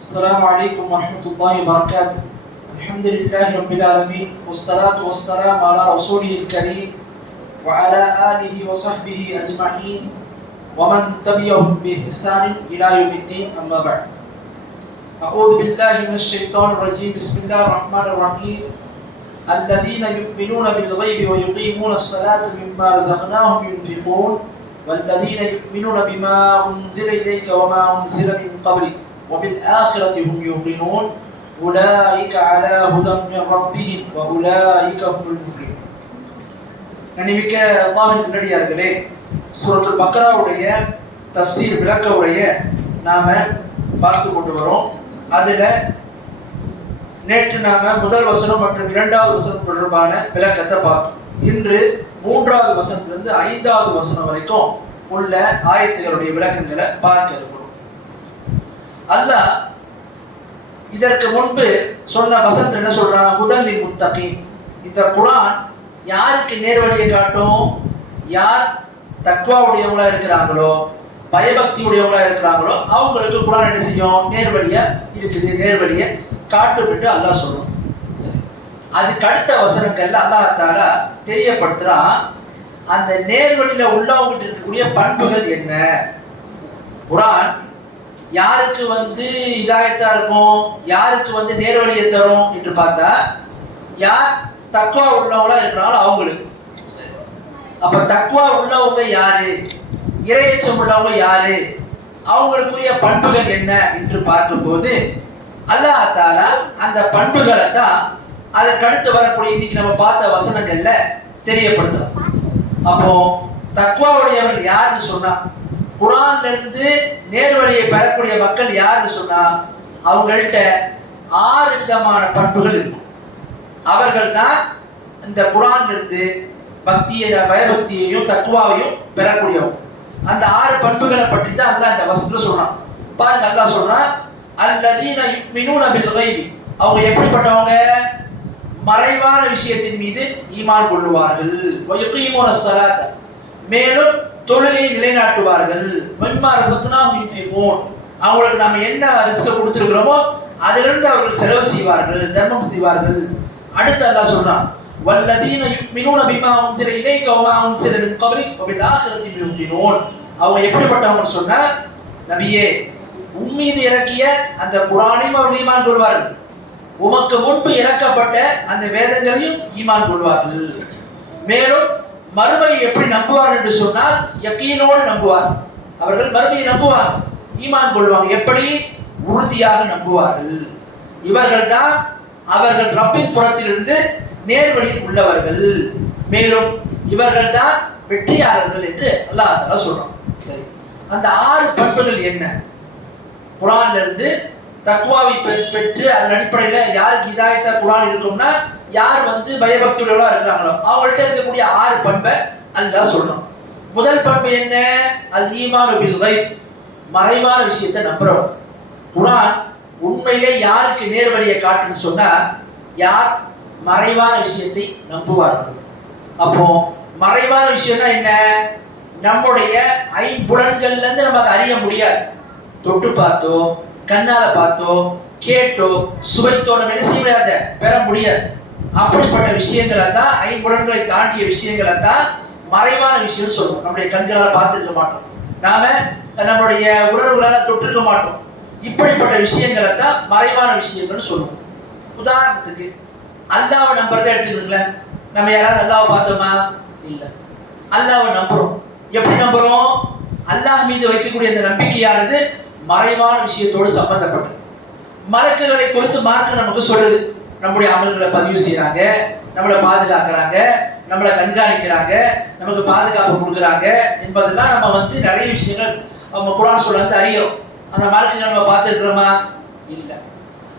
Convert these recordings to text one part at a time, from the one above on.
السلام عليكم ورحمة الله وبركاته. الحمد لله رب العالمين والصلاة والسلام على رسوله الكريم وعلى آله وصحبه أجمعين ومن تبعهم بإحسان إلى يوم الدين. أما بعد، أعوذ بالله من الشيطان الرجيم. بسم الله الرحمن الرحيم. الذين يؤمنون بالغيب ويقيمون الصلاة مما رزقناهم ينفقون والذين يؤمنون بما أنزل إليك وما أنزل من قبلك وبالآخرة هم يوقنون أولئك على هدى من ربهم وأولئك هم المفلحون. கண்ணிமிக்க அல்லாஹ்வின் நல்லடியார்களே, சூரத்துல் பக்ராவுடைய தஃப்சீர் விளக்க உரையை நாம பார்த்து கொண்டு வரோம். அதில் நேற்று நாம முதல் வசனம் மற்றும் இரண்டாவது வசனம் தொடர்பான விளக்கத்தை பார்த்தோம். இன்று மூன்றாவது வசனத்திலிருந்து ஐந்தாவது வசனம் வரைக்கும் உள்ள ஆயத்துகளுடைய விளக்கங்களை பார்க்க இருக்கிறோம். அல்லாஹ் இதற்கு முன்பு சொன்ன வசனத்தில் என்ன சொல்றான்? ஹுதல் முத்தகீன். இந்த குர்ஆன் யாருக்கு நேர்வழியை காட்டும்? யார் தக்வா உடையவங்களா இருக்கிறாங்களோ, பயபக்தி உடையவங்களா இருக்கிறாங்களோ அவங்களுக்கு குர்ஆன் என்ன செய்யும்? நேர்வழியா இருக்குது, நேர்வழியை காட்டும் என்று அல்லாஹ் சொல்றோம். அதுக்கு அடுத்த வசனங்கள்ல அல்லாஹ் தஆலா தெரியப்படுத்துறான், அந்த நேர்வழியில உள்ளவங்க இருக்கக்கூடிய பண்புகள் என்ன. குர்ஆன் யாருக்கு இதாயத்தா இருக்கும், யாருக்கு நேர்வழியை தரும் என்று பார்த்தா, யார் தக்வா உள்ளவங்களா இருக்கிறாங்களோ அவங்களுக்கு. சரி, அப்ப தக்வா உள்ளவங்க யாரு, இறையச்சம் உள்ளவங்க யாரு, அவங்களுக்குரிய பண்புகள் என்ன என்று பார்க்கும்போது அல்லாஹ் தஆலா அந்த பண்புகளை தான் அதற்கு அடுத்து வரக்கூடிய இன்னைக்கு நம்ம பார்த்த வசனங்கள்ல தெரியப்படுத்துறோம். அப்போ தக்வாவுடையவர் யாருன்னு சொன்னா, குர்ஆன்ல இருந்து நேர்வழியை பெறக்கூடிய மக்கள் யாருன்னு சொன்னா, அவங்கள்ட்ட 6 விதமான பண்புகள் இருக்கும். அவர்கள் தான் இந்த குர்ஆன்ல இருந்து பயபக்தியையும் தக்வாவையும் பெறக்கூடியவங்க. அந்த 6 பண்புகளை பற்றி தான் அல்லாஹ் இந்த வசனத்துல சொல்றான். பாருங்க, அல்லாஹ் சொல்றான், அல்லதீன யுமினூன பில் கைபி. அவங்க எப்படிப்பட்டவங்க? மறைவான விஷயத்தின் மீது ஈமான் கொள்ளுவார்கள். வயுகீமூன ஸலாத, மேலும் தொழுகையை நிலைநாட்டுவார்கள். மிம்மா ரஸக்னாஹும் யுன்ஃபிகூன், அவங்களுக்கு நாம என்ன ரிஸ்க் கொடுத்திருக்கிறோமோ அதிலிருந்து அவர்கள் செலவு செய்வார்கள், தர்மம் புரிவார்கள். அடுத்து அல்லாஹ் சொல்றான், வல்லதீன யுமினூன பிமா உன்சில இலைக வமா உன்சில மின் கப்லிக் வபில் ஆখিরাতি யுகினூன். அவங்க எப்படிப்பட்டவங்கன்னு சொன்னா, நபியே உம்மீது இறக்கிய அந்த குர்ஆனையும் அவர்கள் ஈமான் கொள்வார்கள், உமக்கு முன்பு இறக்கப்பட்ட அந்த வேதங்களையும் ஈமான் கொள்வார்கள். மேலும் மறுமையை எப்படி நம்புவார் என்று சொன்னால், யக்கீனோடு நம்புவார். அவர்கள் மறுமையை நம்புவாங்க, ஈமான் கொள்வாங்க. எப்படி? உறுதியாக நம்புவார்கள். இவர்கள் தான் அவர்கள் ரப்பின் புறத்திலிருந்து நேர்வழியில் உள்ளவர்கள். மேலும் இவர்கள் தான் வெற்றியாளர்கள் என்று அல்லாஹ் தஆலா சொல்றான். சரி, அந்த 6 பண்புகள் என்ன? குர்ஆன்ல இருந்து தக்வாவை பெற்று அதன் அடிப்படையில் யாருக்கு ஹிதாயத்தா குர்ஆன் இருக்கும்னா, யார் பயபக்தியுள்ளவர்களா இருக்கிறாங்களோ அவங்கள்ட்ட இருக்கக்கூடிய 6 பண்பை அல்லாஹ் சொல்றான். முதல் பண்பு என்ன? அல் ஈமானு பில் கைப், மறைவான விஷயத்தை நம்புறவங்க. குர்ஆன் உண்மையிலே யாருக்கு நேர்வழியை காட்டுன்னு சொன்னா, யார் மறைவான விஷயத்தை நம்புவார்கள். அப்போ மறைவான விஷயம்னா என்ன? நம்முடைய ஐம்புலன்கள்ல இருந்து நம்ம அதை அறிய முடியாது. தொட்டு பார்த்தோ, கண்ணால பார்த்தோ, கேட்டோ, சுவைத்தோ நம்ம என்ன செய்ய முடியாது, பெற முடியாது. அப்படிப்பட்ட விஷயங்களை தான், ஐம்புலன்களை தாண்டிய விஷயங்களை தான் மறைவான விஷயம்னு சொல்லுவோம். நம்முடைய கண்களால் பார்த்துருக்க மாட்டோம், நாம நம்மளுடைய உணர்வுகளால் தொட்டிருக்க மாட்டோம். இப்படிப்பட்ட விஷயங்களை தான் மறைவான விஷயங்கள்னு சொல்லுவோம். உதாரணத்துக்கு அல்லாஹ்வை நம்புறதை எடுத்துக்கோங்களேன். நம்ம யாராவது அல்லாஹ்வை பார்த்தோமா? இல்லை. அல்லாஹ்வை நம்புறோம். எப்படி நம்புறோம்? அல்லாஹ் மீது வைக்கக்கூடிய அந்த நம்பிக்கையானது மறைவான விஷயத்தோடு சம்பந்தப்பட்டது. மலக்குகளை குறித்து மார்க்க நமக்கு சொல்லுது. நம்முடைய அமல்களை பதிவு செய்யறாங்க, நம்மளை பாதுகாக்கிறாங்க, நம்மளை கண்காணிக்கிறாங்க, நமக்கு பாதுகாப்பு கொடுக்குறாங்க என்பதெல்லாம் நம்ம நிறைய விஷயங்கள் அவங்க குர்ஆன் சொல்ல அறியோம். அந்த மார்க்குகளை நம்ம பார்த்துருக்கிறோமா? இல்லை.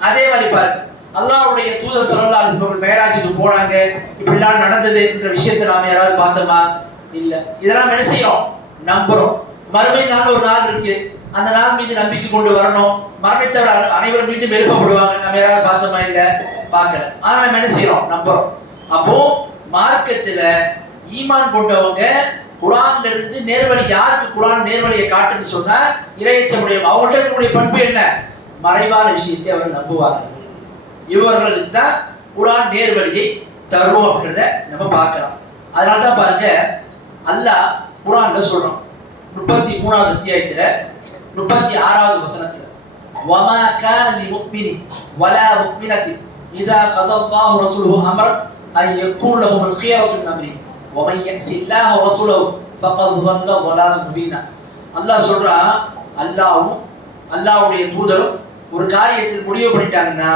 அதே மாதிரி பாருங்க, அல்லாஹ்வுடைய தூதர் ஸல்லல்லாஹு அலைஹி வஸல்லம் மேராஜுக்கு போனாங்க, இப்படிலாம் நடந்தது என்ற விஷயத்தை நாம யாராவது பார்த்தோமா? இல்லை. இதெல்லாம் என்ன செய்யும்? நம்புறோம். மறுமை நாள் ஒரு நாள் இருக்கு, அந்த நாள் மீது நம்பிக்கை கொண்டு வரணும். மரணித்தவர் அனைவரும் மீண்டும் எழுப்பப்படுவாங்க, நம்ம யாராவது பார்த்தோமா? இல்லை, பார்க்கல. ஆனால் நம்ம என்ன செய்யறோம்? நம்புறோம். அப்போ மார்க்கத்தில் ஈமான் கொண்டவங்க குர்ஆன்ல இருந்து நேர்வழி, யாருக்கு குர்ஆன் நேர்வழியை காட்டுன்னு சொன்னா இறையச்சமுடையவங்க. அவங்கள்ட்ட இருக்கக்கூடிய பண்பு என்ன? மறைவான விஷயத்தை அவர் நம்புவார்கள். இவர்களுக்கு தான் குர்ஆன் நேர்வழியை தரும் அப்படின்றத நம்ம பார்க்கலாம். அதனால தான் பாருங்க, அல்லாஹ் குர்ஆன்ல சொல்றோம் 33வது அத்தியாயத்துல 36வது வசனத்துல, வமா கான லிமுஃமினி வலா முஃமினத்தி இதா கதல்லாஹு ரசூலுஹு அம்ரன் அன் யகூன லஹுல் ഖിയറத்து மின் அம்ரி வமன் யஸில்லாஹ ரசூலுஹு ஃபகத் ضل ضلالا முபீனா. அல்லாஹ் சொல்றான், அல்லாஹ்வும் அல்லாஹ்வுடைய தூதரும் ஒரு காரியத்தில் முடிவு பண்ணிட்டாங்கன்னா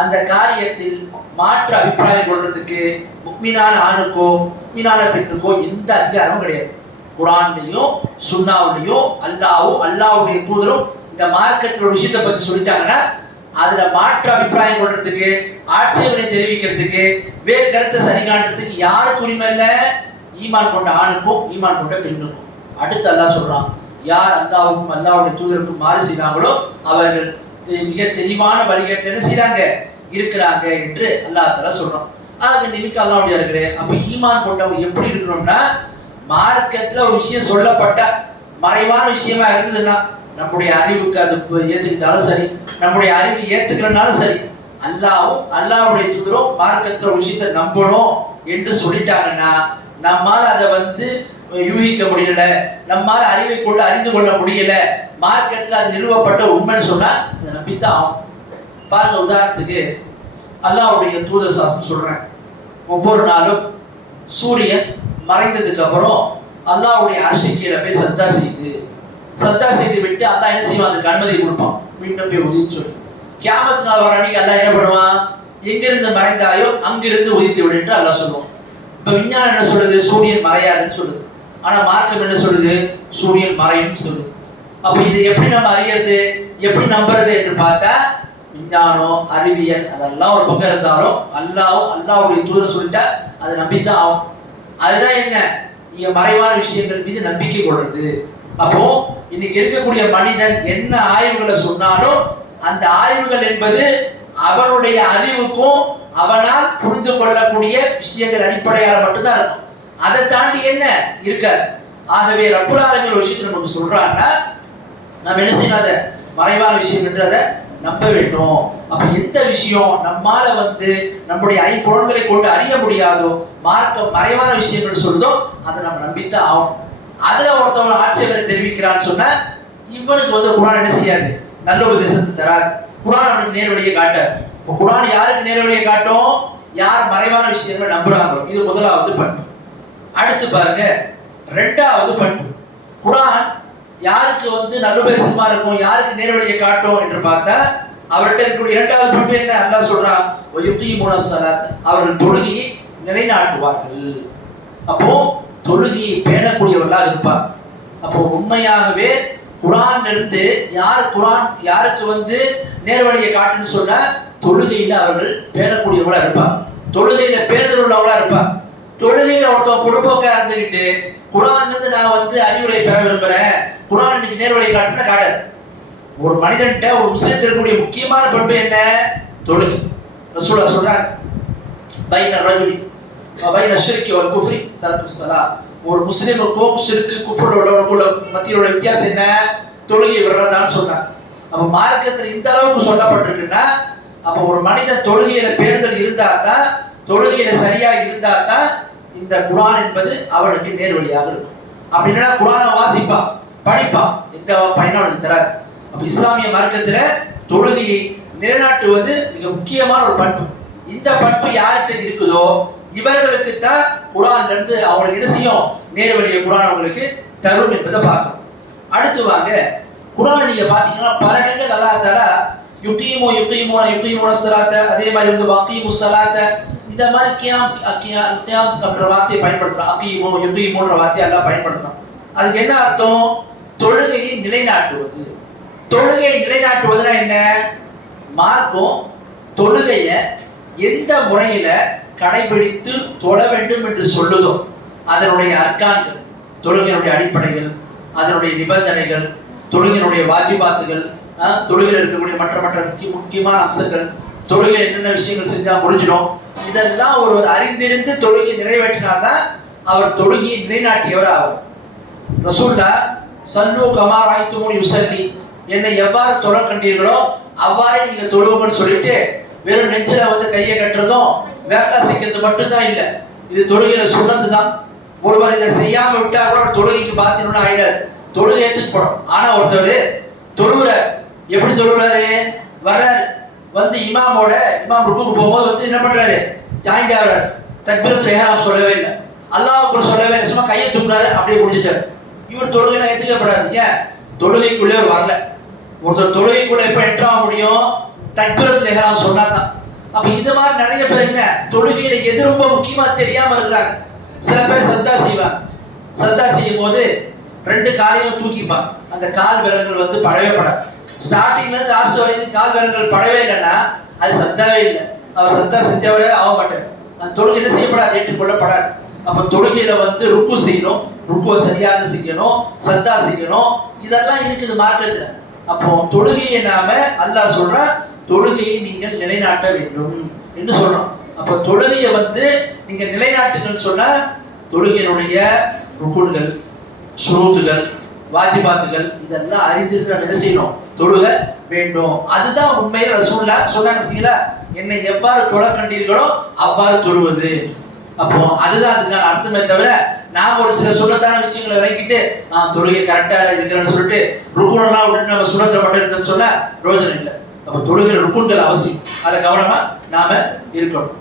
அந்த காரியத்தில் மாற்று அபிப்பிராயம் கொள்றதுக்கு முக்மீனான ஆணுக்கோ முக்மீனான பெண்ணுக்கோ எந்த அதிகாரமும் கிடையாது. குர்ஆன்லையும் சுன்னாவுலையும் அல்லாஹ்வுடைய தூதரும் இந்த மார்க்கத்தில் ஒரு விஷயத்தை பற்றி சொல்லிட்டாங்கன்னா அதுல மாற்று அபிப்பிராயம் கொள்றதுக்கு, ஆட்சேபனை தெரிவிக்கிறதுக்கு, வேறு கருத்தை சரி காட்டுறதுக்கு யாருக்கு உரிமை இல்லை? ஈமான் கொண்ட ஆணுக்கும் ஈமான் கொண்ட பெண்ணுக்கும். அடுத்து அல்லாஹ் சொல்றான், யார் அல்லாஹ்வுக்கும் அல்லாஹ்வுடைய தூதருக்கும் மாறு செய்தாங்களோ அவர்கள் மிக தெளிவான வழிகேட்டில் என்ன செய்றாங்க, இருக்கிறாங்க என்று அல்லாஹ் தஆலா சொல்றான். ஆக நிமிக்க அல்லாஹ்வுடைய இருக்கிற அப்ப ஈமான் கொண்டவங்க எப்படி இருக்கணும்னா, மார்க்கத்துல ஒரு விஷயம் சொல்லப்பட்ட மறைவான விஷயமா இருந்ததுன்னா நம்முடைய அறிவுக்கு அது ஏத்துக்கிட்டாலும் சரி, நம்முடைய அறிவு ஏத்துக்கிறனாலும் சரி, அல்லாஹ்வுடைய தூதரும் மார்க்கத்துல ஒரு விஷயத்தை நம்பணும் என்று சொல்லிட்டாங்கன்னா நம்மால் அதை யூகிக்க முடியல, நம்மால் அறிவை கொண்டு அறிந்து கொள்ள முடியல, மார்க்கத்தில் அது நிறுவப்பட்ட உண்மைன்னு சொன்னா அதை நம்பித்தான் ஆகும். பாருங்க, உதாரணத்துக்கு அல்லாஹ்வுடைய தூதர் சாஸ்திரம் சொல்றேன், ஒவ்வொரு நாளும் சூரியன் மறைந்ததுக்கு அப்புறம் அல்லாஹ்வுடைய அரிசி கீழே போய் சத்தா செய்து விட்டு அல்லாஹ் என்ன செய்வான், அதுக்கு அனுமதி கொடுப்பான், மீண்டும் போய் உதின்னு சொல்லி. கியாமத் நாள் வர அன்னைக்கு அல்லாஹ் என்ன பண்ணுவான், எங்கிருந்து மறைந்தாயோ அங்கிருந்து உதித்து விடு என்று அல்லாஹ் சொல்லுவான். இப்ப விஞ்ஞானம் என்ன சொல்லுது, சூரியன் மறையாதுன்னு சொல்லுது. ஆனா மார்க்கம் என்ன சொல்லுது, சூரியன் மறையும் சொல்லுது. அப்ப இதை எப்படி நம்ம அறியறது, எப்படி நம்புறது என்று பார்த்தா, விஞ்ஞானம் அறிவியல் அதெல்லாம் ஒரு பக்கம் இருந்தாலும் அல்லாஹ்வுடைய தூதர் சொல்லிட்டா அதை நம்பித்தான் ஆகும். அதுதான் என்ன, நீங்க மறைவான விஷயங்கள் மீது நம்பிக்கை கொள்றது. அப்போ இன்னைக்கு இருக்கக்கூடிய மனிதன் என்ன ஆய்வுகளை சொன்னாலும் அந்த ஆய்வுகள் என்பது அவனுடைய அறிவுக்கும் அவனால் புரிந்து கொள்ளக்கூடிய விஷயங்கள் அடிப்படையால் மட்டும்தான் இருக்கும். அதை தாண்டி என்ன இருக்காது. ஆகவே ரப்புல் ஆலமீன் ஒரு விஷயத்தை நமக்கு சொல்றாங்கன்னா நம்ம என்ன செய்யாத மறைவான விஷயம் என்றதை நம்ப வேண்டும். அப்ப எந்த விஷயம் நம்மால நம்முடைய ஐம்பொருள்களை கொண்டு அறிய முடியாதோ, மார்க்கம் மறைவான விஷயங்கள் சொல்லுதோ அதை நம்ம நம்பித்தான் ஆகும். அதுல ஒருத்தவங்க ஆட்சேபனை தெரிவிக்கிறான்னு சொன்னா இவனுக்கு குர்ஆன் என்ன செய்யாது, நல்ல உபதேசத்தை தராது. குர்ஆன் அவனுக்கு நேர்வழியை காட்டாது. இப்போ குர்ஆன் யாருக்கு நேர்வழியை காட்டும், யார் மறைவான விஷயங்களை நம்புறாங்களோ. இது முதலாவது பண்பு. அடுத்து பாருங்க, ரெண்டாவது பண்பு, குர்ஆன் யாருக்கு நல்லுபதேசமா இருக்கும், யாருக்கு நேர்வழியை காட்டும் என்று பார்த்தா அவர்கிட்ட இருக்கக்கூடிய இரண்டாவது பண்பு என்ன, அல்லாஹ் சொல்றான், வயுகீமுன ஸலாத், அவர்கள் தொழுகையை நிலைநாட்டுவார்கள். அப்போ தொழுகையை பேணக்கூடியவர்களாக இருப்பார். அப்போ உண்மையாகவே குர்ஆன் இருந்து யாருக்கு நேர்வழியை காட்டுன்னு சொன்னா தொழுகையில அவர்கள் பேணக்கூடியவங்களா இருப்பார், தொழுகையில பேணுதல் உள்ளவங்களா இருப்பார். தொழுகையில ஒருத்தவங்க பொடுப்போக்கா இருந்துகிட்டு குர்ஆன் நான் அறிவுரை பெற விரும்புறேன், குர்ஆன் இன்னைக்கு நேர்வழியை காட்டுன்னா காட்டாது. ஒரு மனிதன்கிட்ட, ஒரு முஸ்லிம் இருக்கக்கூடிய முக்கியமான பண்பு என்ன, தொழுகை. ரசூலுல்லாஹ் சொல்றாங்க, பைன ரஜுலி பைன ஷிர்கி வல் குஃப்ரி தர்கு ஸலாத். ஒரு முஸ்லிமுக்கும் ஷிர்க் குஃப்ர் உள்ள மத்தியில் உள்ள வித்தியாசம் என்ன, தொழுகை விடுறதான்னு சொன்னாங்க. அப்ப மார்க்கத்தில் இந்த அளவுக்கு சொல்லப்பட்டிருக்குன்னா அப்ப ஒரு மனிதன் தொழுகையில பேணுதல் இருந்தா தான், தொழுகையில சரியா இருந்தா தான் இந்த குர்ஆன் என்பது அவனுக்கு நேர்வழியாக இருக்கும். அப்படின்னா குர்ஆனை வாசிப்பான், படிப்பான், எந்த பயனும் அவனுக்கு தராது. அப்ப இஸ்லாமிய மார்க்கத்துல தொழுகையை நிலைநாட்டுவது மிக முக்கியமான ஒரு பண்பு. இந்த பண்பு யார்கிட்ட இருக்குதோ இவர்களுக்கு தான் குர்ஆன்ல இருந்து அவங்களுக்கு என்ன செய்யும், நேர்வழியை குர்ஆன் அவங்களுக்கு தரும் என்பதை பார்க்கணும். அடுத்து வாங்க, குர்ஆன் நீங்க பாத்தீங்கன்னா பல இடங்கள் அல்லாஹ் தஆலா யுகீமுன ஸலாத்த, அதே மாதிரி வகீமு ஸலாத்த, இந்த மாதிரி கியாம் அப்படின்ற வார்த்தையை பயன்படுத்துறான். அகீமு யுகீமுன்ற வார்த்தையை அல்லாஹ் பயன்படுத்துறான். அதுக்கு என்ன அர்த்தம், தொழுகையை நிலைநாட்டுவது. தொழுகையை நிலைநாட்டுவதுனா என்ன, மார்க்கம் தொழுகைய எந்த முறையில கடைபிடித்து தொழ வேண்டும் என்று சொல்லுதோ அதனுடைய அர்க்கான்கள், தொழுகையினுடைய அடிப்படைகள், அதனுடைய நிபந்தனைகள், தொழுகையினுடைய வாஜிபாத்துகள், தொழுகையில் இருக்கக்கூடிய மற்ற முக்கியமான அம்சங்கள், தொழுகை என்னென்ன விஷயங்கள் செஞ்சா முடிஞ்சிடும், இதெல்லாம் ஒருவர் அறிந்திருந்து தொழுகை நிறைவேற்றினாதான் அவர் தொழுகையை நிலைநாட்டியவர் ஆவார். ரசூலுல்லாஹ் ஸல்லு கமா ரஅய்துமூனி யுஸல்லி, என்னை எவ்வாறு தொழ கண்டீர்களோ அவ்வாறே நீங்க தொழுவுங்கன்னு சொல்லிட்டு வெறும் நெஞ்சில வந்து கையை கட்டுறதும் வேலை செய்கிறது மட்டும்தான் இல்லை. இது தொழுகையில சுண்ணத்து தான். ஒருவர் இதை செய்யாம விட்டா கூட தொழுகைக்கு பாத்தீங்கன்னா ஆயிடாது, தொழுகை ஏற்றுப்படும். ஆனா ஒருத்தர் தொழுகிற எப்படி தொழுகிறாரு, வர்றாரு வந்து இமாம் ருக்குக்கு போகும்போது வந்து என்ன பண்றாரு, ஜாயிண்ட் ஆகிறாரு. தக்பீரத்துல் இஹ்ராம் சொல்லவே இல்லை, அல்லாஹ் அக்பர் சொல்லவே இல்லை, சும்மா கையை தூக்குறாரு, அப்படியே முடிச்சிட்டாரு. இவர் தொழுகைலாம் ஏற்றுக்கப்படாது. ஏன்? தொழுகைக்குள்ளே வரல. ஒருத்தர் தொழுகைக்குள்ள எப்ப என்ட்ரு ஆக முடியும்? தக்பீரத்துல் இஹ்ராம் சொன்னாதான். அப்ப இது மாதிரி நிறைய பேர் என்ன தொழுகையில எது ரொம்ப முக்கியமா தெரியாம இருக்கிறாங்க. சில பேர் சத்தா செய்வாங்க. சத்தா செய்யும் போது ரெண்டு காலையும் தூக்கிப்பாங்க. அந்த கால் விரல்கள் வந்து படவே படாது. ஸ்டார்டிங்ல இருந்து லாஸ்ட் வரைக்கும் கால் விரல்கள் படவே இல்லைன்னா அது சத்தாவே இல்லை. அவர் சத்தா செஞ்சவரே ஆக மாட்டார். அந்த தொழுகையில செய்யப்படாது, ஏற்றுக்கொள்ளப்படாது. அப்ப தொழுகையில வந்து ருக்கு செய்யணும், ருக்குவை சரியாக செய்யணும், சத்தா செய்யணும், இதெல்லாம் இருக்குது மார்க்கத்துல. அப்போ தொழுகையை நாம அல்லாஹ் சொல்ற தொழுகையை நீங்கள் நிலைநாட்ட வேண்டும் என்று சொல்றோம். அப்ப தொழுகையை வந்து நீங்க நிலைநாட்டுகள் சொன்ன தொழுகையினுடைய ருக்குன்கள், ஷுரூத்துகள், வாஜிபாத்துகள் இதெல்லாம் அறிந்திருக்கிற என்ன செய்யணும்? தொழுக வேண்டும். அதுதான் உண்மையில் ரசூலுல்லாஹ் சொன்னாங்க பார்த்தீங்களா, என்னை எவ்வாறு தொழ கண்டீர்களோ அவ்வாறு தொழுவது. அப்போ அதுதான் அதுக்கான அர்த்தமே தவிர நாம் ஒரு சில சுண்ணத்தான விஷயங்களை விளக்கிட்டு தொழுகை கரெக்டாக இருக்கிறேன்னு சொல்லிட்டு ருக்குனெல்லாம் விட்டுட்டு நம்ம சுண்ணத்தை மட்டும் இருக்குன்னு சொன்னா ரோஜனம் இல்லை. அப்போ தொழுகிற ருக்குன்கள் அவசியம், அதை கவனமா நாம இருக்கணும்.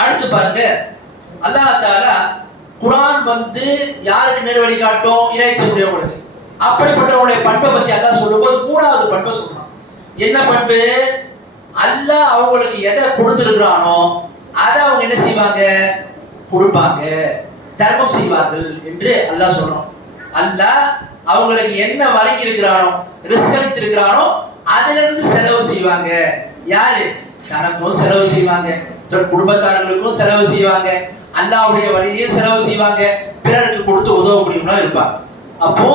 அடுத்து பாருங்க, அல்லாஹ் தஆலா குர்ஆன் வந்து யாருக்கு நேர்வழி காட்டும்? இறைச்சக்கூடியவங்களுக்கு. அப்படிப்பட்டவங்களுடைய பண்பை பத்தி அல்லாஹ் சொல்லும்போது மூணாவது பண்பை சொல்றான். என்ன பண்பு? அல்லாஹ் அவங்களுக்கு எதை கொடுத்துருக்கிறானோ அதை அவங்க என்ன செய்வாங்க? கொடுப்பாங்க, தர்மம் செய்வார்கள் என்று அல்லாஹ் சொல்றான். அல்லாஹ் அவங்களுக்கு என்ன வழங்கி இருக்கிறானோ, ரிஸ்க் அளித்திருக்கிறானோ அதிலிருந்து செலவு செய்வாங்க. யாரு? தனக்கும் செலவு செய்வாங்க, தன் குடும்பத்தார்களுக்கும் செலவு செய்வாங்க, அல்லாஹ்வுடைய வழியிலேயே செலவு செய்வாங்க, பிறருக்கு கொடுத்து உதவக்கூடியவங்களா இருப்பாங்க. அப்போ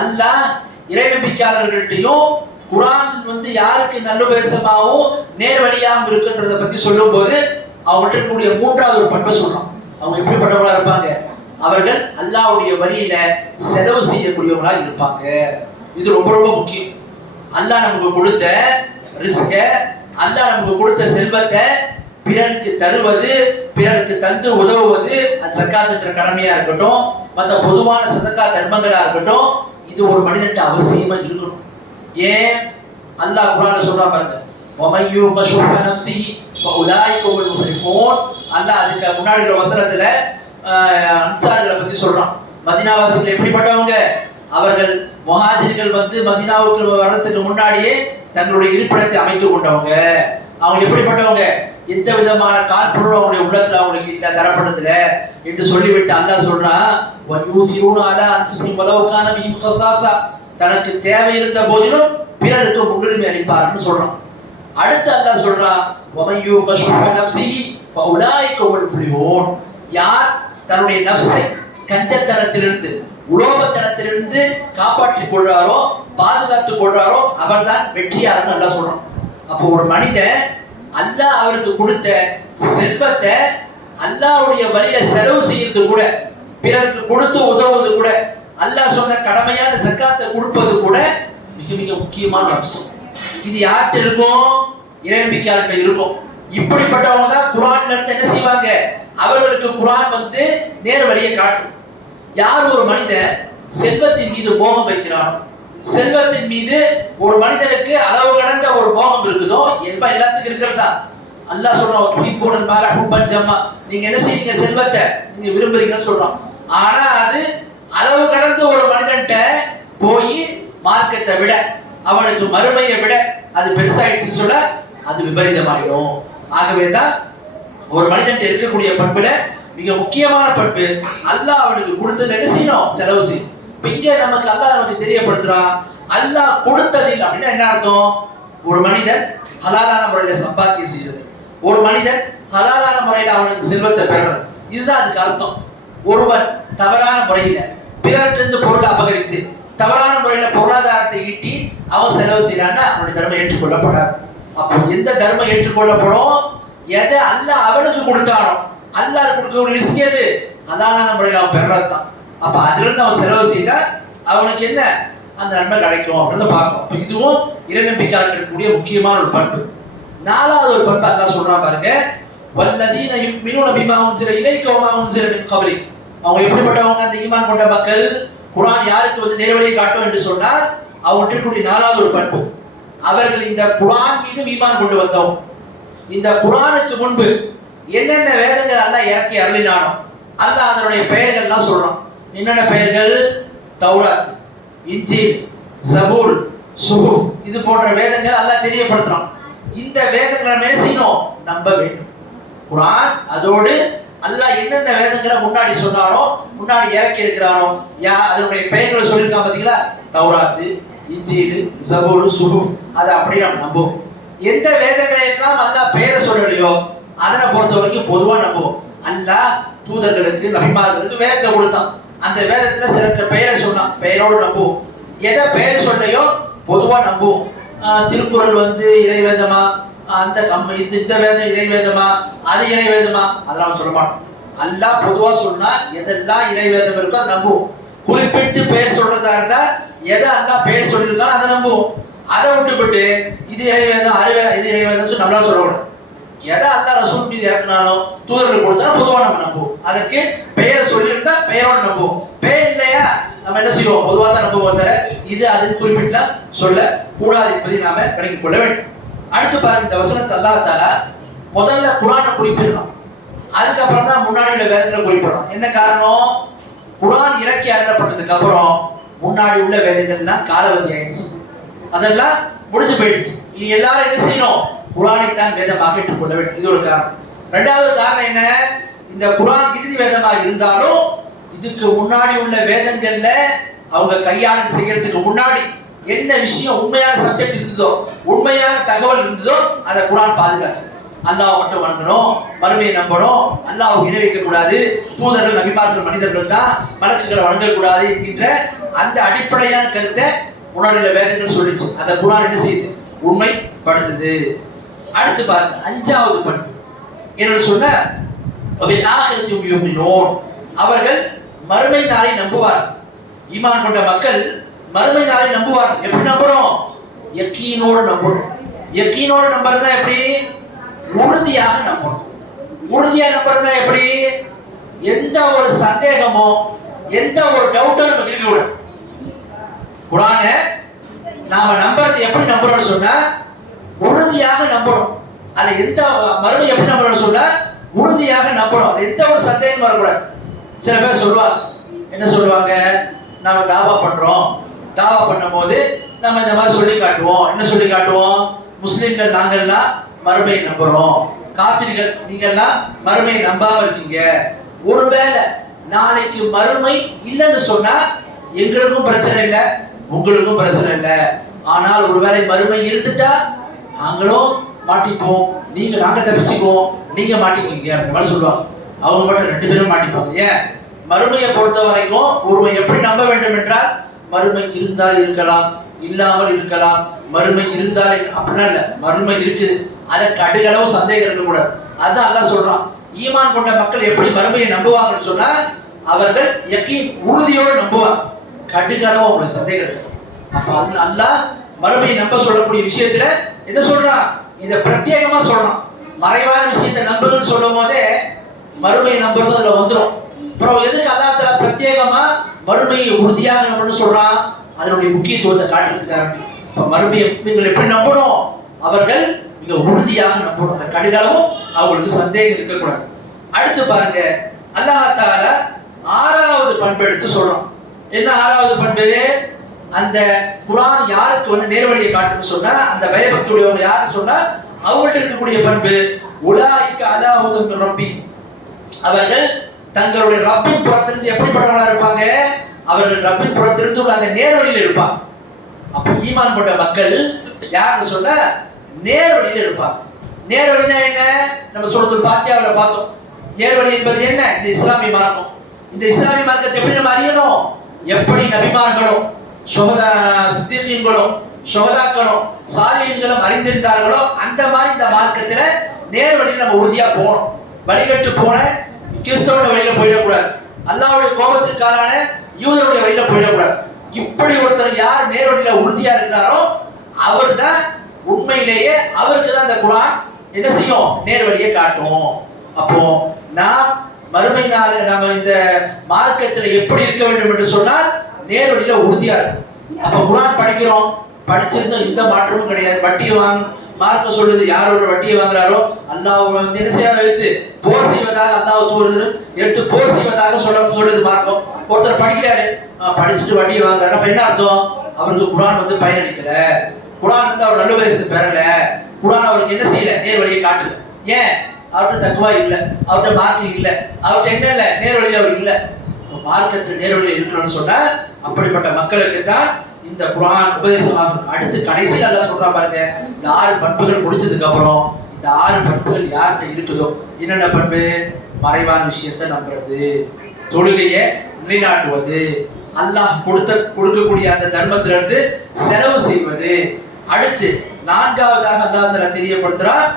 அல்லாஹ் இறை நம்பிக்கையாளர்கள்ட்டையும் குர்ஆன் வந்து யாருக்கு நல்லுபதேசமாகவும் நேர்வழியாகவும் இருக்குன்றத பத்தி சொல்லும் போது அவங்கள்ட்ட இருக்கக்கூடிய மூன்றாவது ஒரு பண்பை சொல்றோம். அவங்க எப்படிப்பட்டவங்களா இருப்பாங்க? அவர்கள் அல்லாஹ்வுடைய வழியில செலவு செய்யக்கூடியவங்களா இருப்பாங்க. இது ரொம்ப ரொம்ப முக்கியம். அல்லாஹ் நமக்கு கொடுத்த ரிஸ்க, அல்லாஹ் நமக்கு கொடுத்த செல்வத்தை பிறருக்கு தருவது, பிறருக்கு தந்து உதவுவது, அது ஜக்காத்துன்ற கடமையா இருக்கட்டும், மற்ற பொதுவான சதக்கா தர்மங்களா இருக்கட்டும், இது ஒரு மனிதன்ட்ட அவசியமா இருக்கணும். ஏன்? அல்லாஹ் குர்ஆன்ல சொல்றான் பாருங்க, வமன் யூக ஷுஹ நஃப்ஸிஹி ஃபஉலாயிக ஹுல் முஃப்லிஹூன். அல்லாஹ் அதுக்கு முன்னாடி உள்ள வசனத்துல அன்சாரிகளை பத்தி சொல்றான். மதீனாவாசிகள் எப்படிப்பட்டவங்க? அவர்கள் முஹாஜிர்கள் வந்து மதீனாவுக்கு வர்றதுக்கு முன்னாடியே தங்களுடைய இருப்பிடத்தை அமைத்துக் கொண்டவங்க. அவங்க எப்படிப்பட்டவங்க? எந்த விதமான காழ்ப்புணர்வும் அவங்களுடைய உள்ளத்துல அவங்களுக்கு இல்ல, தரப்பட்டதுல என்று சொல்லிவிட்டு அல்லாஹ் சொல்றான், வயூசிரூன அலா அன்ஃபுஸிஹிம் வலவ் கான பிஹிம் கஸாஸா. தனக்கு தேவை இருந்த போதிலும் பிறருக்கு முன்னுரிமை அளிப்பார்னு சொல்றான். அடுத்து அல்லாஹ் சொல்றான், வமன் யூக ஷுஹ நஃப்ஸிஹி ஃபஉலாயிக ஹுல் முஃப்லிஹூன். யார் தன்னுடைய நஃப்ஸை கஞ்சத்தனத்திலிருந்து, உலோகத்தனத்திலிருந்து காப்பாற்றிக் கொள்றாரோ, பாதுகாத்துக் கொள்றாரோ அவர்தான் வெற்றியாளர்னு அல்லாஹ் சொல்றான். அப்போ ஒரு மனிதன் அல்லாஹ் அவருக்கு கொடுத்த செல்வத்தை அல்லாஹ்வுடைய வழியில செலவு செய்யறது கூட, பிறருக்கு கொடுத்து உதவுவது கூட, அல்லாஹ் சொன்ன கடமையான ஜக்காத்தை கொடுப்பது கூட மிக மிக முக்கியமான அம்சம். இது யார்கிட்ட இருக்கும்? இறைநம்பிக்கையாளர்கிட்ட இருக்கும். இப்படிப்பட்டவங்க தான் குர்ஆன்ல இருந்து என்ன செய்வாங்க? அவர்களுக்கு குர்ஆன் வந்து நேர் வழியை காட்டும். யார் ஒரு மனிதன் செல்வத்தின் மீது மோகம் வைக்கிறானோ, செல்வத்தின் மீது ஒரு மனிதனுக்கு அளவு கடந்த ஒரு மோகம் இருக்குதோ, என்பா எல்லாத்துக்கும் இருக்கிறதா. அல்லாஹ் சொல்றான், துஹிப்பூனல் மால ஹுப்பன் ஜம்மா. நீங்க என்ன செய்வீங்க? செல்வத்தை நீங்க விரும்புறீங்கன்னு சொல்றான். ஆனா அது அளவு கடந்த ஒரு மனிதன்ட்ட போய் மார்க்கத்தை விட, அவனுக்கு மறுமையை விட அது பெருசாயிடுச்சுன்னு சொல்ல அது விபரீதமாயிடும். ஆகவேதான் ஒரு மனிதன்ட்ட இருக்கக்கூடிய பண்புல மிக முக்கியமான பண்பு, அல்லாஹ் அவனுக்கு கொடுத்தது என்ன செய்யணும்? செலவு செய்யும். இப்ப இங்க நமக்கு அல்லாஹ் நமக்கு தெரியப்படுத்துறான், அல்லாஹ் கொடுத்ததில் அப்படின்னா என்ன அர்த்தம்? ஒரு மனிதன் ஹலாலான முறையில சம்பாத்தியம் செய்யறது, ஒரு மனிதன் ஹலாலான முறையில அவனுக்கு செல்வத்தை பெறுறது, இதுதான் அதுக்கு அர்த்தம். ஒருவன் தவறான முறையில பிறரிலிருந்து பொருளை அபகரித்து தவறான முறையில பொருளாதாரத்தை ஈட்டி அவன் செலவு செய்யறான்னா அவனுடைய தர்மம் ஏற்றுக்கொள்ளப்படாது. அப்போ எந்த தர்மம் ஏற்றுக்கொள்ளப்படும்? எதை அல்லாஹ் அவனுக்கு கொடுத்தானோ, அல்லாஹ் கொடுக்கக்கூடிய ரிஸ்க் எது? ஹலாலான முறையில் அவன் பெறத்தான். அப்ப அதிலிருந்து அவன் செலவு செய்தா அவனுக்கு என்ன? அந்த நன்மை கிடைக்கும் அப்படின்றத பார்க்கணும். அப்ப இதுவும் இறைநம்பிக்கையாளர்கள் இருக்கக்கூடிய முக்கியமான ஒரு பண்பு. நாலாவது ஒரு பண்பு அல்லாஹ் சொல்றான் பாருங்க, வல்லதீன யுமினூன பிமா உன்ஸில இலைக வமா உன்ஸில மின் கப்லிக். அவங்க எப்படிப்பட்டவங்க? அந்த ஈமான் கொண்ட மக்கள். குர்ஆன் யாருக்கு வந்து நேர்வழியை காட்டும் என்று சொன்னால் அவங்களுக்கு இருக்கக்கூடிய நாலாவது ஒரு பண்பு, அவர்கள் இந்த குர்ஆன் மீது ஈமான் கொண்டு வந்தோம். இந்த குர்ஆனுக்கு முன்பு என்னென்ன வேதங்கள் அல்லாஹ் இறக்கி அருளினானோ அல்லாஹ் அதனுடைய பெயர்கள்லாம் சொல்றான். என்னென்ன பெயர்கள்? தௌராத், இன்ஜீல், ஜபூர், சுஹுஃப், இது போன்ற வேதங்கள் அல்லாஹ் தெரியப்படுத்துறான். இந்த வேதங்களை என்ன செய்யணும்? நம்ப வேண்டும். குர்ஆன் அதோடு அல்லாஹ் என்னென்ன வேதங்களை முன்னாடி சொன்னானோ, முன்னாடி இறக்கி இருக்கிறானோ, அதனுடைய பெயர்களை சொல்லியிருக்கான் பார்த்தீங்களா? தௌராத், இன்ஜீல், ஜபூர், சுஹுஃப், அதை அப்படியே நம்ம நம்புவோம். எந்த வேதங்களை எல்லாம் அல்லாஹ் பெயரை சொல்லலையோ அதனை பொறுத்த வரைக்கும் பொதுவாக நம்புவோம். அல்லாஹ் தூதர்களுக்கு நபிமார்களுக்கு வேதத்தை கொடுத்தான், அந்த வேதத்துல சில பெயரை சொன்னான், பெயரோடு நம்புவோம். எதை பெயர் சொல்லையோ பொதுவாக நம்புவோம். திருக்குறள் வந்து இறைவேதமா, அந்த இந்த வேதம் இறைவேதமா, அது இறைவேதமா, அதெல்லாம் சொல்ல மாட்டோம். அல்லாஹ் பொதுவா சொன்னா எதெல்லாம் இறைவேதம் இருக்கோ அதை நம்புவோம். குறிப்பிட்டு பெயர் சொல்றதா இருந்தா எதை அல்லாஹ் பெயர் சொல்லியிருக்காலும் அதை நம்புவோம். அதை விட்டுப்பட்டு இது இறைவேதம் இது இறைவேதம் நம்மளால சொல்லக்கூடாது. எதை அல்லாஹ் ரசூல் மீது இறக்குனாலும் தூதர்கள் கொடுத்தா பொதுவாக நம்ம நம்புவோம். அதற்கு பெயர் சொல்லியிருந்தா பெயரோடு நம்புவோம். பெயர் இல்லையா நம்ம என்ன செய்வோம்? பொதுவாக தான் நம்புவோம். தர இது அது குறிப்பிட்டா சொல்ல கூடாது என்பதை நாம விளங்கிக் கொள்ள வேண்டும். அடுத்து பாருங்க, இந்த வசனத்தை அல்லாஹ் தஆலா முதல்ல குர்ஆனை குறிப்பிடுறோம், அதுக்கப்புறம் தான் முன்னாடி உள்ள வேதங்களை குறிப்பிடுறோம். என்ன காரணம்? குர்ஆன் இறக்கி அருளப்பட்டதுக்கு அப்புறம் முன்னாடி உள்ள வேதங்கள்லாம் காலவதி ஆயிடுச்சு, அதெல்லாம் முடிஞ்சு போயிடுச்சு. இது எல்லாரும் என்ன செய்யணும்? குர்ஆனை தான் வேதமாக ஏற்றுக்கொள்ள வேண்டும். இது ஒரு காரணம். ரெண்டாவது காரணம் என்ன? இந்த குர்ஆன் இறுதி வேதமாக இருந்தாலும் இதுக்கு முன்னாடி உள்ள வேதங்கள்ல அவங்க கையாளம் செய்யறதுக்கு முன்னாடி என்ன விஷயம் உண்மையான சப்ஜெக்ட் இருந்ததோ, உண்மையான தகவல் இருந்ததோ அதை குர்ஆன் பாதுகாக்கும். அல்லாஹ் மட்டும் வணங்கணும், மறுமையை நம்பணும், அல்லாஹ் இணை வைக்க கூடாது, தூதர்கள் நபிமார்கள் மனிதர்கள் தான், மலக்குகளை வணங்கக்கூடாது என்கின்ற அந்த அடிப்படையான கருத்தை முன்னாடி உள்ள வேதங்கள் சொல்லிச்சு. அந்த குர்ஆன் என்ன செய்யுது? உண்மைப்படுத்துது. அடுத்து பாருங்க, அஞ்சாவது பண்பு என்ன சொன்ன? அவர்கள் மறுமை நாளை நம்புவார். ஈமான் கொண்ட மக்கள் மறுமை நாளை நம்புவார். எப்படி நம்புறோம்? யக்கீனோடு நம்பணும். யக்கீனோடு நம்புறதுனா எப்படி? உறுதியாக நம்பணும். உறுதியாக நம்புறதுனா எப்படி? எந்த ஒரு சந்தேகமோ எந்த ஒரு டவுட்டும் நமக்கு இருக்கக்கூடாது. குர்ஆனை நாம நம்புறது எப்படி நம்புறோம்னு சொன்னா உறுதியாக நம்பணும். அதுல எந்த மறுமை எப்படி நம்புறோம்னு சொன்னா உறுதியாக நம்பணும். அது எந்த ஒரு சந்தேகம் வரக்கூடாது. சில பேர் சொல்லுவாங்க, என்ன சொல்லுவாங்க? நாம தாவா பண்றோம், தாவா பண்ணும் போது நம்ம இந்த மாதிரி சொல்லி காட்டுவோம். என்ன சொல்லி காட்டுவோம்? முஸ்லிம்கள் நாங்கள்லாம் மறுமையை நம்புறோம், காஃபிர்கள் நீங்கள்லாம் மறுமையை நம்பாம இருக்கீங்க. ஒருவேளை நாளைக்கு மறுமை இல்லைன்னு சொன்னா எங்களுக்கும் பிரச்சனை இல்லை, உங்களுக்கும் பிரச்சனை இல்லை. ஆனால் ஒருவேளை மறுமை இருந்துட்டா நாங்களும் மாட்டிப்போம், நாங்க தப்பிச்சுக்குவோம், நீங்க மாட்டிக்குவீங்க அப்படின்னு மாதிரி சொல்லுவாங்க. அவங்க மட்டும் 2 பேரும் மாட்டிப்பாங்க. ஏன்? மறுமையை பொறுத்த வரைக்கும் ஒருமை எப்படி நம்ப வேண்டும் என்றால் மறுமை இருந்தால் இருக்கலாம், இல்லாமல் இருக்கலாம். மறுமை இருந்தால் அப்படின்னா இல்லை, மறுமை இருக்குது, அதை கடுகளவு சந்தேகம் இருக்கக்கூடாது. அதுதான் அல்லாஹ் சொல்றான். ஈமான் கொண்ட மக்கள் எப்படி மறுமையை நம்புவாங்கன்னு சொன்னா அவர்கள் யக்கீன் உறுதியோடு நம்புவாங்க, கடுகளவு அவங்களுக்கு சந்தேகம் இருக்கு. அப்ப அல்லாஹ் மறுமையை நம்ப சொல்லக்கூடிய விஷயத்துல என்ன சொல்றான்? இதை பிரத்யேகமா சொல்றான். மறைவான விஷயத்தை நம்புன்னு சொல்லும் போதே மறுமையை நம்புறது அதுல வந்துடும். அப்புறம் எதுக்கு அல்லாஹ் தஆலா பிரத்யேகமா மறுமையை உறுதியாக நம்பணும்னு சொல்றான்? அதனுடைய முக்கியத்துவத்தை காட்டுறதுக்காக வேண்டி. இப்ப மறுமையை நீங்கள் எப்படி நம்பணும்? அவர்கள் மிக உறுதியாக நம்பணும், அந்த கடுகளவும் அவங்களுக்கு சந்தேகம் இருக்கக்கூடாது. அடுத்து பாருங்க, அல்லாஹ் தஆலா 6வது பண்பு எடுத்து சொல்றோம். என்ன 6வது பண்பு? அந்த குர்ஆன் யாருக்கு வந்து நேர்வழியை காட்டுன்னு சொன்னா அந்த பயபக்தியுடையவங்க யாரு சொன்னா அவங்கள்ட்ட இருக்கக்கூடிய பண்பு உலாயிக அலா ஹுதன் மின் ரப்பி. அவர்கள் தங்களுடைய ரப்பின் புறத்திலிருந்து எப்படிப்பட்டவங்களா இருப்பாங்க? அவர்கள் ரப்பின் புறத்திலிருந்து உள்ள அந்த நேர்வழியில் இருப்பாங்க. அப்ப ஈமான் கொண்ட மக்கள் யாருன்னு சொன்னா நேர்வழியில் இருப்பாங்க. நேர்வழினா என்ன? நம்ம சூரத்துல் ஃபாத்திஹாவுல பார்த்தோம். நேர்வழி என்பது என்ன? இந்த இஸ்லாமிய மார்க்கம். இந்த இஸ்லாமிய மார்க்கத்தை எப்படி நம்ம அறியணும்? எப்படி நபிமார்களும் சித்தீகீன்களும் ஷுஹதாக்களும் சாலிஹீன்களும் அறிந்திருந்தார்களோ அந்த மாதிரி இந்த மார்க்கத்துல நேர்வழியில் நம்ம உறுதியா போகணும். வழிகட்டு போன கிறிஸ்தவனுடைய வழியில போயிடக்கூடாது, அல்லாஹ்வுடைய கோபத்திற்கான யூதருடைய வழியில போயிடக்கூடாது. இப்படி ஒருத்தர் யார் நேர்வழியில உறுதியா இருக்கிறாரோ அவர் தான் உண்மையிலேயே அவருக்கு தான் இந்த குர்ஆன் என்ன செய்யும், நேர்வழியை காட்டும். அப்போ நாம் மறுமை நாள் நம்ம இந்த மார்க்கத்தில் எப்படி இருக்க வேண்டும் என்று சொன்னால் நேர்வழியில உறுதியா இருக்கும். அப்ப குர்ஆன் படிக்கிறோம், படிச்சிருந்தோம், எந்த மாற்றமும் கிடையாது. வட்டியை வாங்க மார்க்கம் சொல்லுது, யாரோட வட்டியை வாங்குறாரோ அல்லாஹ் என்ன செய்யாத எடுத்து போர் செய்வதாக அல்லாஹ் சொல்லுது, எடுத்து போர் செய்வதாக சொல்லுது மார்க்கம். ஒருத்தர் படிக்கிறாரு, படிச்சுட்டு வட்டியை வாங்குறாரு, அப்ப என்ன அர்த்தம், அவருக்கு குர்ஆன் பயனளிக்கல, குர்ஆன் அவர் நல்ல வயசு பெறல, குர்ஆன் அவருக்கு என்ன செய்யல, நேர் வழியை காட்டல. ஏன், அவர்கிட்ட தக்குவா இல்லை, அவர்கிட்ட மார்க்கம் இல்லை, அவர்கிட்ட என்ன இல்லை, நேர் வழியில் அவர் இல்லை. மார்க்கத்தில் நேர் வழியில் இருக்கிறோன்னு சொன்னா அப்படிப்பட்ட மக்களுக்கு தான் இந்த குர்ஆன் உபதேசமாகும். அடுத்து கடைசியில் அல்லாஹ் சொல்றா பாருங்க, இந்த 6 பண்புகள் முடிச்சதுக்கு அப்புறம் இந்த 6 பண்புகள் யார்கிட்ட இருக்குதோ, என்னென்ன பண்பு, மறைவான விஷயத்தை நம்புறது, தொழுகையை நிலைநாட்டுவது, அல்லாஹ் கொடுக்கக்கூடிய அந்த தர்மத்திலிருந்து செலவு செய்வது. அடுத்து 4வதாக அல்லாஹ் தஆலா தெரியப்படுத்துறார்,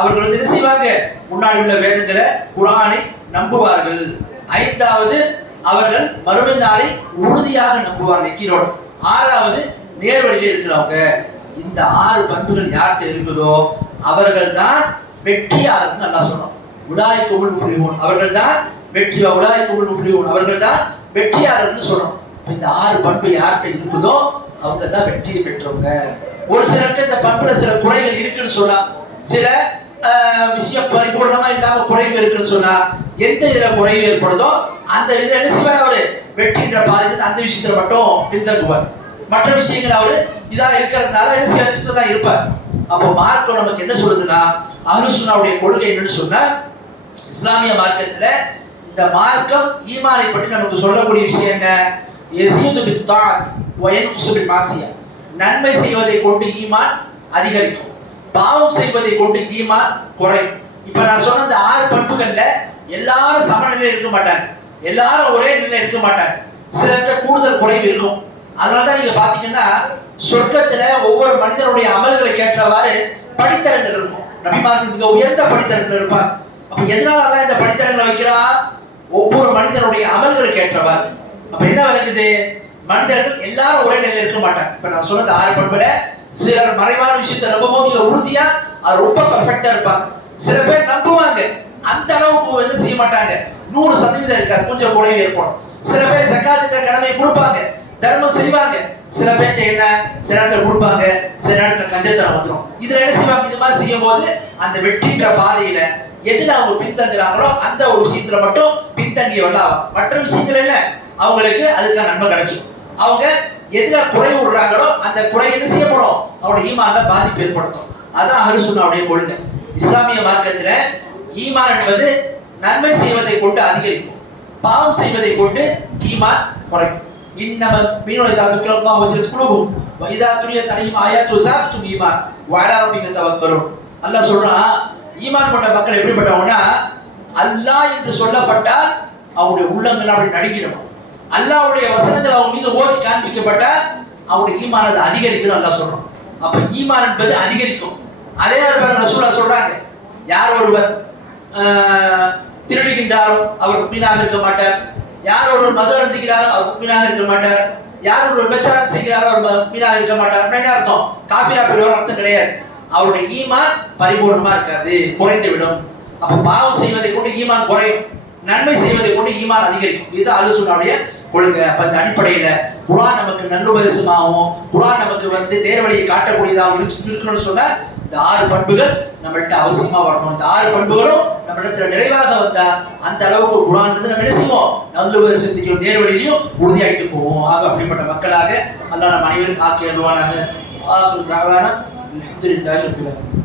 அவர்கள் என்ன செய்வாங்க, முன்னாடி உள்ள வேதங்களை குர்ஆனை நம்புவார்கள். 5வது அவர்கள் மறுமை நாளை உறுதியாக நம்புவார்கள் கீழோடு. 6வது நேர்வழியில் இருக்கிறவங்க. இந்த 6 பண்புகள் யார்கிட்ட இருக்குதோ அவர்கள் தான் வெற்றியாளர்கள் அல்லாஹ் சொல்றோம். உலாயிகுல் முஃப்லிஹூன், அவர்கள் தான் வெற்றி, உலாயிகுல் முஃப்லிஹூன், அவர்கள் தான் வெற்றியாளர்கள் சொல்றோம். இந்த 6 பண்பு யார்கிட்ட இருக்குதோ அவங்க தான் வெற்றியை பெற்றவங்க. ஒரு சிலருக்கு இந்த பண்புல சில குறைகள் இருக்குன்னு சொன்னா, சில விஷயம் பரிபூர்ணமா இல்லாம குறைவு இருக்குன்னு சொன்னா, எந்த இதுல குறைவு ஏற்படுதோ அந்த இதுல என்ன செய்வார், அவரு வெற்றின்ற பாதையில் அந்த விஷயத்துல மட்டும் பின்தங்குவார். மற்ற விஷயங்கள் அவரு இதா இருக்கிறதுனால என்ன செய்ய தான் இருப்பார். அப்போ மார்க்கம் நமக்கு என்ன சொல்லுதுன்னா, அஹ்லுஸ் சுன்னாவுடைய கொள்கை என்னன்னு சொன்னா, இஸ்லாமிய மார்க்கத்துல இந்த மார்க்கம் ஈமானை பற்றி நமக்கு சொல்லக்கூடிய விஷயம் என்ன, யஸீது பித்தாஅத் வ யன்குஸு பில் மாசியா, நன்மை செய்வதை கொண்டு ஈமான் அதிகரிக்கும், பாவம் செய்வதை கொண்டு ஈமான் குறையும். இப்ப நான் சொன்ன இந்த 6 பண்புகள்ல எல்லாரும் சமநிலையில் இருக்க மாட்டாங்க, எல்லாரும் ஒரே நிலையில் இருக்க மாட்டாங்க, சிலர்கிட்ட கூடுதல் குறைவு இருக்கும். அதனாலதான் நீங்க பாத்தீங்கன்னா சொர்க்கத்துல ஒவ்வொரு மனிதனுடைய அமல்களை கேட்டவாறு படித்தரங்கள் இருக்கும். நபிமார்கள் மிக உயர்ந்த படித்தரத்தில் இருப்பாங்க. அப்ப எதனால அல்லாஹ் இந்த படித்தரங்களை வைக்கிறா, ஒவ்வொரு மனிதனுடைய அமல்களை கேட்டவாறு. அப்ப என்ன விளக்குது, மனிதர்கள் எல்லாரும் ஒரே நிலையில் இருக்க மாட்டாங்க. இப்ப நான் சொன்னது 6 பண்புல சிலர் மறைவான விஷயத்தை நம்பவும் மிக உறுதியா அது ரொம்ப பெர்ஃபெக்டா இருப்பாங்க. சில பேர் நம்புவாங்க, அந்த அளவுக்கு என்ன செய்ய மாட்டாங்க, 100% இருக்காது, கொஞ்சம் குறைவு ஏற்படும். சில பேர் ஜகாத் கடமை கொடுப்பாங்க, தர்மம் செய்வாங்க, சில பேர்ட்ட என்ன சில நேரத்தில் கொடுப்பாங்க, சில நேரத்தில் கஞ்சத்தனம் வந்துடும். இதுல என்ன செய்வாங்க, இது மாதிரி செய்யும் போது அந்த வெற்றின்ற பாதையில எதுல அவங்க பின்தங்குறாங்களோ அந்த ஒரு விஷயத்துல மட்டும் பின்தங்கியவர்கள் ஆகும். மற்ற விஷயங்கள் என்ன அவங்களுக்கு அதுக்கான நன்மை கிடைக்கும். அவங்க எதுல குறை விடுறாங்களோ அந்த குறை என்ன செய்யப்படும், அவருடைய ஈமான்ல பாதிப்பு ஏற்படுத்தும். அதான் அஹ்லுஸ் சுன்னாவுடைய கொள்கை. இஸ்லாமிய மார்க்கத்துல ஈமான் என்பது நன்மை செய்வதை கொண்டு அதிகரிக்கும், பாவம் செய்வதை கொண்டு ஈமான் குறைக்கும். இன்னம மீனோட தக்ரல்லாஹ் வஜ்ரத் குலூபுஹும் வ இதா துலியத் அலைஹிம் ஆயாத்து ஸாதத்துஹும் ஈமான் வ அலா ரப்பிஹிம் யதவக்கலூன். அல்லாஹ் சொல்றான், ஈமான் கொண்ட மக்கள் எப்படிப்பட்டவங்கன்னா, அல்லாஹ் என்று சொல்லப்பட்டால் அவருடைய உள்ளங்கள் அப்படி நடுங்கிடும். அல்லாஹ்வுடைய வசனங்கள் அவங்க மீது ஓதி காண்பிக்கப்பட்டால் அவருடைய ஈமான் அது அதிகரிக்கும் அல்லாஹ் சொல்றான். அப்ப ஈமான் என்பது அதிகரிக்கும். அதே மாதிரி ரசூலுல்லாஹ் சொல்றாங்க, யார் ஒருவர் திருடுகின்றாரோ அவர் முஃமினாக இருக்க மாட்டார், யார் ஒருவர் மது அருந்துகிறாரோ அவர் முஃமினாக இருக்க மாட்டார், யார் ஒருவர் விபச்சாரம் செய்கிறாரோ அவர் முஃமினாக இருக்க மாட்டார். என்ன அர்த்தம், காஃபிரா போய்டுவார் அர்த்தம் கிடையாது. அவருடைய ஈமான் பரிபூர்ணமா இருக்காது, குறைந்து விடும். அப்ப பாவம் செய்வதை கொண்டு ஈமான் குறையும், நன்மை செய்வதை கொண்டு ஈமான் அதிகரிக்கும். இது அஹ்லுஸ் சுன்னாவுடைய கொள்கை. அப்ப அந்த அடிப்படையில குர்ஆன் நமக்கு நல்லுபதேசமாகவும் குர்ஆன் நமக்கு நேர்வழியை காட்டக்கூடியதாகவும் இருக்கணும்னு சொன்னா இந்த 6 பண்புகள் நம்மள்கிட்ட அவசியமா வரணும். இந்த 6 பண்புகளும் நம்ம இடத்துல நிறைவாக வந்தா அந்த அளவுக்கு குர்ஆன் நம்ம என்ன செய்வோம், நல்லுபதேசத்தையும் நேர்வழியிலையும் உறுதியாயிட்டு போவோம். ஆக அப்படிப்பட்ட மக்களாக அல்லாஹ் நம் அனைவரும் ஆக்கி அருள்வானாக. ஆகிரு தஅவானா அல்ஹம்துலில்லாஹி ரப்பில் ஆலமீன்.